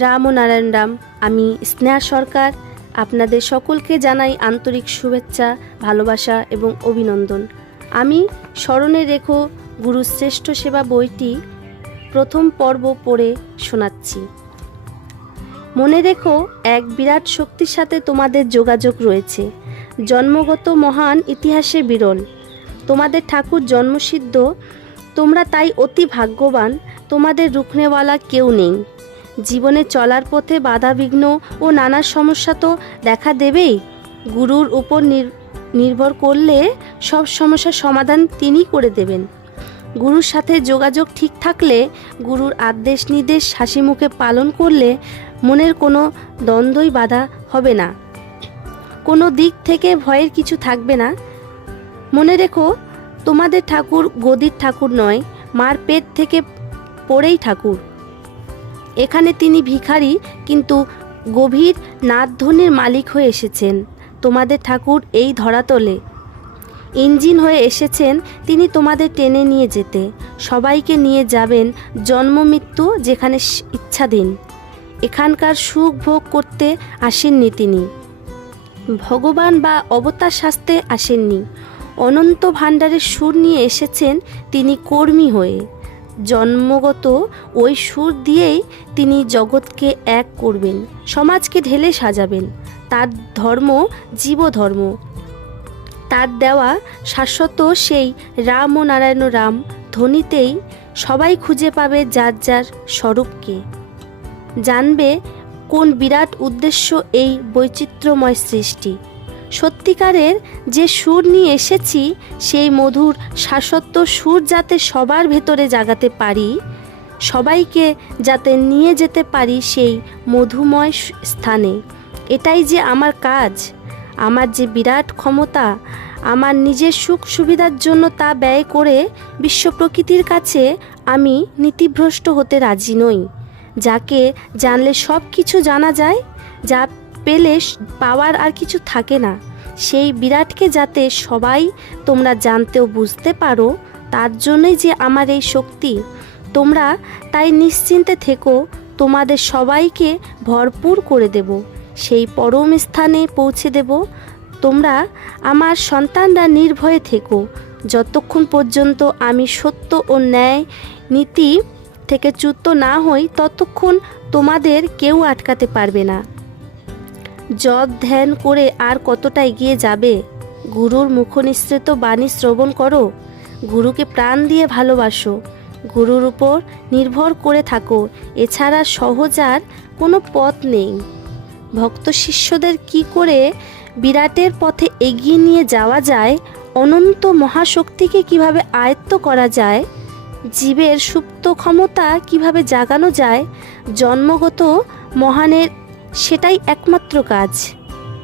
রাম ও নারায়ণ রাম, আমি স্নেহা সরকার। আপনাদের সকলকে জানাই আন্তরিক শুভেচ্ছা, ভালোবাসা এবং অভিনন্দন। আমি স্মরণে রেখো গুরু শ্রেষ্ঠ সেবা বইটি, প্রথম পর্ব পড়ে শোনাচ্ছি। মনে রেখো, এক বিরাট শক্তির সাথে তোমাদের যোগাযোগ রয়েছে। জন্মগত মহান ইতিহাসে বিরল। তোমাদের ঠাকুর জন্মসিদ্ধ, তোমরা তাই অতি ভাগ্যবান, তোমাদের রুখনেওয়ালা কেউ নেই। জীবনে চলার পথে বাধাবিঘ্ন ও নানা সমস্যা তো দেখা দেবেই। গুরুর উপর নির- নির্ভর করলে সব সমস্যার সমাধান তিনি করে দেবেন। গুরুর সাথে যোগাযোগ ঠিক থাকলে গুরুর আদেশ নির্দেশ হাসি মুখে পালন করলে মনের কোনো দ্বন্দ্বই বাধা হবে না। কোনো দিক থেকে ভয়ের কিছু থাকবে না। মনে রেখো, তোমাদের ঠাকুর গদির ঠাকুর নয়, মার পেট থেকে পড়েই ঠাকুর। এখানে তিনি ভিখারি, কিন্তু গভীর নাদধ্বনির মালিক হয়ে এসেছেন। তোমাদের ঠাকুর এই ধরাতলে। ইঞ্জিন হয়ে এসেছেন তিনি তোমাদের টেনে নিয়ে যেতে। সবাইকে নিয়ে যাবেন জন্ম মৃত্যু যেখানে স- ইচ্ছাধীন এখানকার সুখ ভোগ করতে আসেননি তিনি। ভগবান বা অবতার শাস্তে আসেননি। অনন্ত ভাণ্ডারের সুর নিয়ে এসেছেন তিনি কর্মী হয়ে। জন্মগত ওই সুর দিয়েই তিনি জগৎকে এক করবেন, সমাজকে ঢেলে সাজাবেন। তার ধর্ম জীবধর্ম। তার দেওয়া শাশ্বত সেই রাম ও নারায়ণ রাম ধ্বনিতেই সবাই খুঁজে পাবে যার যার স্বরূপকে। জানবে কোন বিরাট উদ্দেশ্য এই বৈচিত্র্যময় সৃষ্টি। সত্যিকারের যে সুর নিয়ে এসেছি, সেই মধুর শাশ্বত সুর যাতে সবার ভেতরে জাগাতে পারি, সবাইকে যাতে নিয়ে যেতে পারি সেই মধুময় স্থানে। এটাই যে আমার কাজ, আমার যে বিরাট ক্ষমতা, আমার নিজের সুখ সুবিধার জন্য তা ব্যয় করে বিশ্ব প্রকৃতির কাছে আমি নীতিভ্রষ্ট হতে রাজি নই। যাকে জানলে সব কিছু জানা যায়, যা পেলে পাওয়ার আর কিছু থাকে না। সেই বিরাটকে যাতে সবাই তোমরা জানতেও বুঝতে পারো, তার জন্যই যে আমার এই শক্তি। তোমরা তাই নিশ্চিন্তে থেকো, তোমাদের সবাইকে ভরপুর করে দেব। সেই পরম স্থানে পৌঁছে দেব। তোমরা আমার সন্তানরা নির্ভয়ে থেকো। যতক্ষণ পর্যন্ত আমি সত্য ও ন্যায় নীতি থেকে চ্যুত না হই, ততক্ষণ তোমাদের কেউ আটকাতে পারবে না। জপ ধ্যান করে আর কতটা এগিয়ে যাবে? গুরুর মুখনিসৃত বাণী শ্রবণ করো। গুরুকে প্রাণ দিয়ে ভালোবাসো। গুরুর উপর নির্ভর করে থাকো। এছাড়া সহজ আর কোনো পথ নেই। ভক্ত শিষ্যদের কি করে বিরাটের পথে এগিয়ে নিয়ে যাওয়া যায়? অনন্ত মহাশক্তিকে কীভাবে আয়ত্ত করা যায়? জীবের সুপ্ত ক্ষমতা কীভাবে জাগানো যায়? জন্মগত মহানের সেটাই একমাত্র কাজ।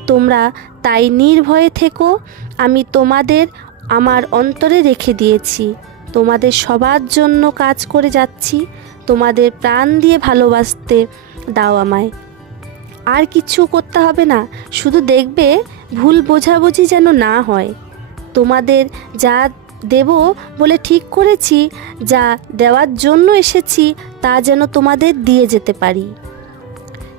তোমরা তাই নির্ভয়ে থেকো, আমি তোমাদের আমার অন্তরে রেখে দিয়েছি। তোমাদের সবার জন্য কাজ করে যাচ্ছি, তোমাদের প্রাণ দিয়ে ভালোবাসতে দাও আমায়। আর কিছু করতে হবে না, শুধু দেখবে ভুল বোঝাবুঝি যেন না হয়। তোমাদের যা দেব বলে ঠিক করেছি, যা দেওয়ার জন্য এসেছি, তা যেন তোমাদের দিয়ে যেতে পারি।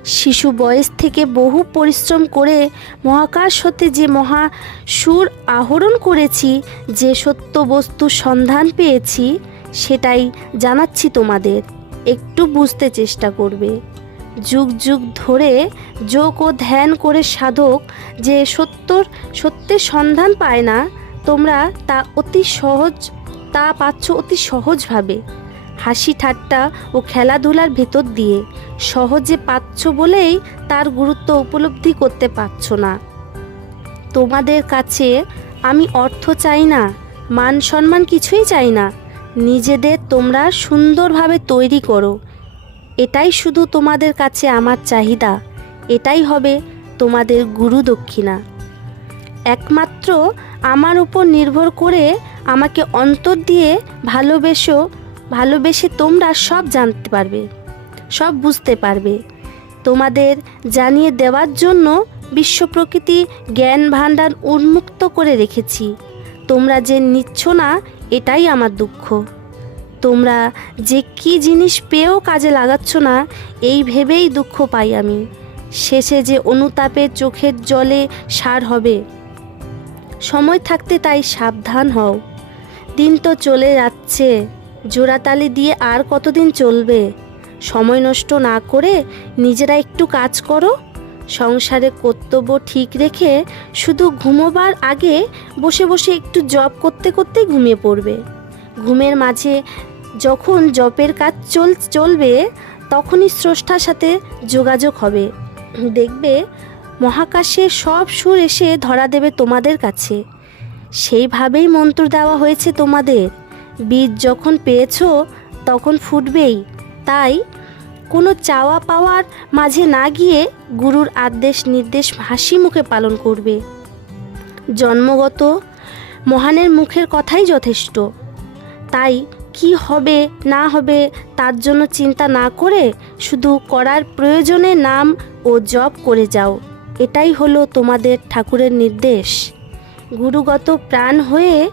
শিশু বয়স থেকে বহু পরিশ্রম করে মহাকাশ হতে যে মহা সুর আহরণ করেছি, যে সত্য বস্তুর সন্ধান পেয়েছি, সেটাই জানাচ্ছি তোমাদের। একটু বুঝতে চেষ্টা করবে। যুগ যুগ ধরে যোগ ও ধ্যান করে সাধক যে সত্যর সত্যের সন্ধান পায় না, তোমরা তা অতি সহজ, তা পাচ্ছ অতি সহজভাবে। হাসি ঠাট্টা ও খেলাধুলার ভেতর দিয়ে। সহজে পাচ্ছ বলেই তার গুরুত্ব উপলব্ধি করতে পারছ না। তোমাদের কাছে আমি অর্থ চাই না, মান সম্মান কিছুই চাই না। নিজেদের তোমরা সুন্দরভাবে তৈরি করো। এটাই শুধু তোমাদের কাছে আমার চাহিদা। এটাই হবে তোমাদের গুরু দক্ষিণা। একমাত্র আমার উপর নির্ভর করে আমাকে অন্তর দিয়ে ভালোবেসো ভালোবেসে তোমরা সব জানতে পারবে, সব বুঝতে পারবে। তোমাদের জানিয়ে দেওয়ার জন্য বিশ্ব প্রকৃতি জ্ঞান ভাণ্ডার উন্মুক্ত করে রেখেছি। তোমরা যে নিচ্ছ না, এটাই আমার দুঃখ। তোমরা যে কি জিনিস পেয়েও কাজে লাগাচ্ছ না, এই ভেবেই দুঃখ পাই আমি। শেষে যে অনুতাপে চোখের জলে সার হবে, সময় থাকতে তাই সাবধান হও। দিন তো চলে যাচ্ছে। জোড়াতালি দিয়ে আর কতদিন চলবে? সময় নষ্ট না করে নিজেরা একটু কাজ করো। সংসারে কর্তব্য ঠিক রেখে শুধু ঘুমোবার আগে বসে বসে একটু জব করতে করতে ঘুমিয়ে পড়বে। ঘুমের মাঝে যখন জপের কাজ চল, চলবে, তখনই স্রষ্টার সাথে যোগাযোগ হবে। দেখবে মহাকাশে সব সুর এসে ধরা দেবে তোমাদের কাছে। সেইভাবেই মন্ত্র দেওয়া হয়েছে তোমাদের। বীজ যখন পেয়েছ, তখন ফুটবেই। তাই কোনো চাওয়া পাওয়ার মাঝে না গিয়ে গুরুর আদেশ নির্দেশ হাসি মুখে পালন করবে। জন্মগত মহানের মুখের কথাই যথেষ্ট। তাই কি হবে, না হবে, তার জন্য চিন্তা না করে শুধু করার প্রয়োজনে নাম ও জপ করে যাও। এটাই হলো তোমাদের ঠাকুরের নির্দেশ। গুরুগত প্রাণ হয়ে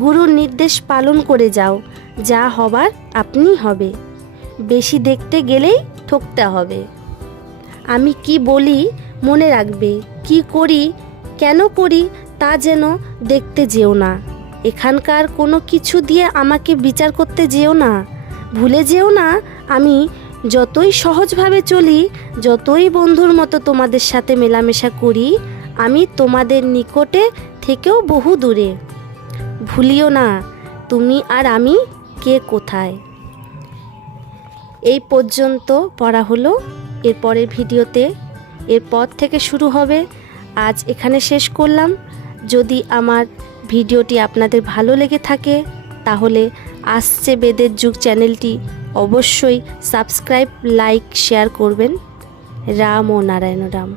গুরুর নির্দেশ পালন করে যাও, যা হবার আপনি হবে। বেশি দেখতে গেলেই ঠকতে হবে। আমি কি বলি মনে রাখবে, কি করি, কেন করি তা যেন দেখতে যেও না। এখানকার কোনো কিছু দিয়ে আমাকে বিচার করতে যেও না। ভুলে যেও না, আমি যতই সহজভাবে চলি, যতই বন্ধুর মতো তোমাদের সাথে মেলামেশা করি, আমি তোমাদের নিকটে থেকেও বহু দূরে। ভুলিও না, তুমি আর আমি কে কোথায়? এই পর্যন্ত পড়া হলো এরপরের ভিডিওতে। এরপর থেকে শুরু হবে। আজ এখানে শেষ করলাম। যদি আমার ভিডিওটি আপনাদের ভালো লেগে থাকে, তাহলে আসছে বেদের যুগ চ্যানেলটি। অবশ্যই সাবস্ক্রাইব, লাইক, শেয়ার করবেন। রাম ও নারায়ণ রাম।